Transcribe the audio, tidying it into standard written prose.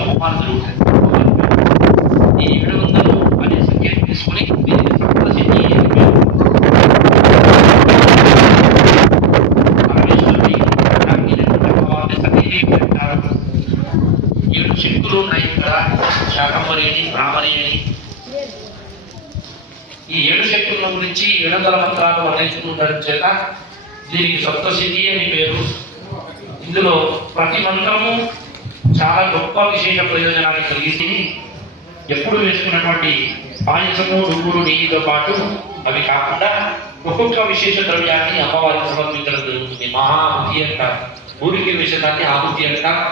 హోమాలు జరుగుతాయి. ఈ 700 అనే సంఖ్యను తీసుకుని దీన్ని సప్తశతి అని పేరు. పరమేశ్వరుడి సతీదేవి అంటారు. 7 శక్తులు ఉన్నాయి ఇక్కడ, శాకంబరిని, బ్రాహ్మణిని. ఈ 7 శక్తుల గురించి 700 మంత్రాలు వర్ణించుకుంటారు చేత దీనికి సప్తశతి అని పేరు. ఇందులో ప్రతి మంత్రము చాలా గొప్ప విశేష ప్రయోజనాన్ని కలిగి ఎప్పుడు వేసుకున్నటువంటి పాయసము, నువ్వులు, నెయ్యితో పాటు అవి కాకుండా ఒక్కొక్క విశేష ద్రవ్యాన్ని అమ్మవారికి సమర్పించడం జరుగుతుంది. మహాహుతి అంటారు, ఊరికి వేసేదాన్ని ఆహుతి అంటారు.